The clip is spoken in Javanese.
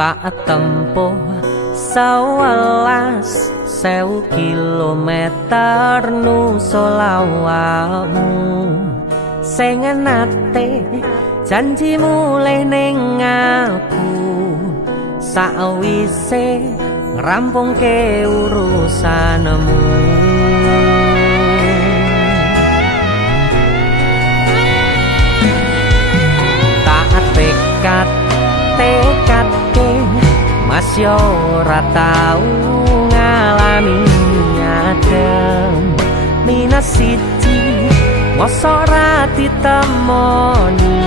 Tak tempuh 11.000 kilometer nusolawakmu sing nate janji mulih ning aku sakwise ngrampungke urusanmu. Tak tekadke Mas yo ora tau ngalami adem minus siji mosok ora ditemoni